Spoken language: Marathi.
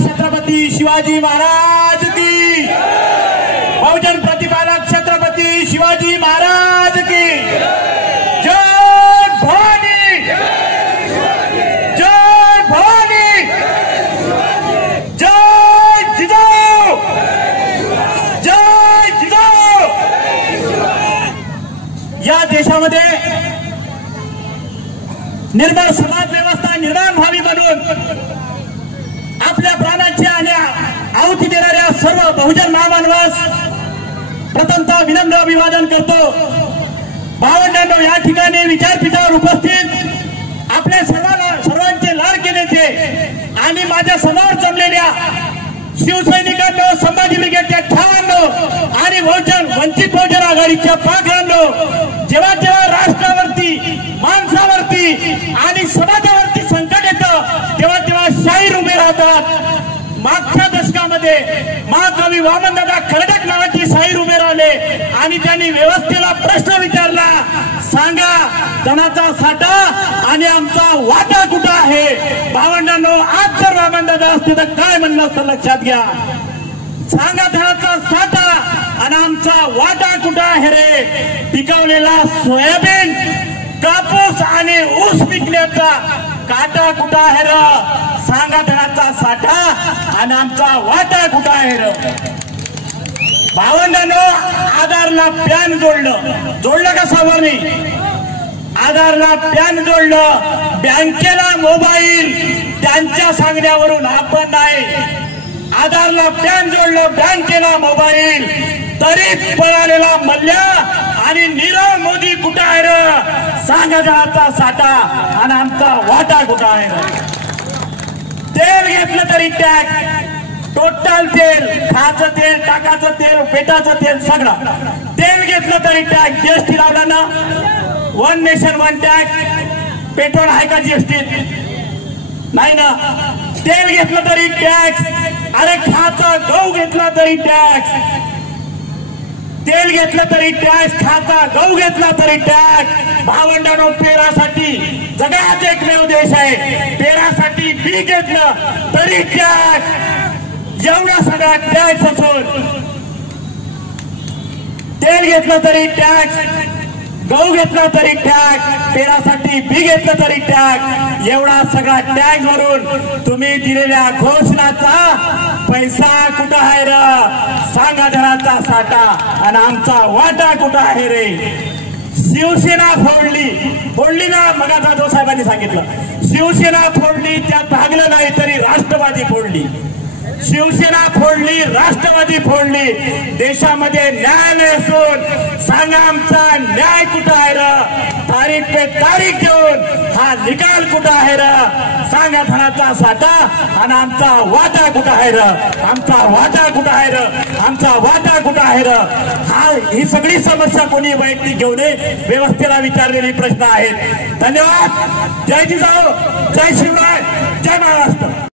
छत्रपती शिवाजी महाराज की, बहुजन प्रतिपालक छत्रपती शिवाजी महाराज की जय भवानी, जय भवानी, जय जिजाऊ, जय जिजाऊ। या देशामध्ये निर्मळ समाज व्यवस्था निर्माण व्हावी म्हणून आपल्या प्राणाची आणि आहुती देणाऱ्या सर्व बहुजन महामानवास प्रथमतः विनम्र अभिवादन करतो। भावंडांनो, या ठिकाणी विचारपीठावर उपस्थित आपल्या सर्वांचे लाडके नेते आणि माझ्या समोर जमलेल्या शिवसैनिकांनो, संभाजी ब्रिगेडच्या ठावांनो आणि वंचित बहुजन आघाडीच्या पाखरांनो, जेव्हा जेव्हा राष्ट्रावरती, माणसावरती आणि समाजावरती संकट येतं तेव्हा तेव्हा शाहीर उभे राहतात। मागच्या दशकामध्ये महाकवी वामनदादा खर्डक नावाचे शाहीर उभे राहिले आणि त्यांनी व्यवस्थेला प्रश्न विचारला, सांगा धनाचा साठा आणि आमचा वाटा कुठं आहे। भावंडांनो, आज जर वामनदादा असते तर काय म्हणलं असतं लक्षात घ्या। सांगा धनाचा साठा आणि आमचा वाटा कुठं आहे रे। पिकवलेला सोयाबीन, कापूस आणि ऊस पिकण्याचा काटा कुठं आहे र। सांगा धनाचा साठा आणि आमचा वाटा कुठं आहे र। भावंडांनो, आधारला पॅन जोडलं कशावर नाही। आधारला पॅन जोडलं, बँकेला मोबाईल, त्यांच्या सांगण्यावरून आपण नाही। आधारला पॅन जोडलं, बँकेला मोबाईल, तरी पळालेला मल्ल्या आणि नीरव मोदी कुठं आहे र। सांगा धनाचा साठा आणि आमचा वाटा कुठं आहे र। तेल घेतलं तरी टॅक्स, टोटल तेल, खाचं तेल, टाकाचं तेल, पेटाचं तेल, सगळं तेल घेतलं तरी टॅक्स। जीएसटी लावला ना, one nation one tax. Petrol आहे का जीएसटी? नाही ना। तेल घेतलं तरी टॅक्स, अरे खाचा गहू घेतला तरी टॅक्स। तेल घेतलं तरी टॅक्स, खाचा गहू घेतला तरी टॅक्स। भावंडांनो, पेरासाठी जगात एकमेव देश आहे, पेरासाठी बी घेतलं तरी टॅक्स। एवढा सगळा टॅक्स असून तेल घेतलं तरी टॅक्स, गहू घेतला तरी टॅक्स, पेरासाठी बी घेतलं तरी टॅक्स। एवढा सगळा टॅक्स भरून तुम्ही दिलेल्या घोषणाचा पैसा कुठं आहे र। सांगा धनाचा साठा आणि आमचा वाटा कुठं आहे रे। शिवसेना फोडली ना, मग जाधव साहेबांनी सांगितलं, शिवसेना फोडली, त्यात भागलं नाही तरी राष्ट्रवादी फोडली। शिवसेना फोडली, राष्ट्रवादी फोडली। देशामध्ये न्यायालय असून सांगा आमचा न्याय कुठं आहे र। तारीख पे तारीख घेऊन हा निकाल कुठं आहे र। सांगा धनाचा साठा आणि आमचा वाटा कुठं आहे र। आमचा वाटा कुठं आहे र। आमचा वाटा कुठं आहे र। ही सगळी समस्या कोणी वैयक्तिक घेऊ नये, व्यवस्थेला विचारलेली प्रश्न आहेत। धन्यवाद। जय जिजाऊ, जय शिवराय, जय महाराष्ट्र।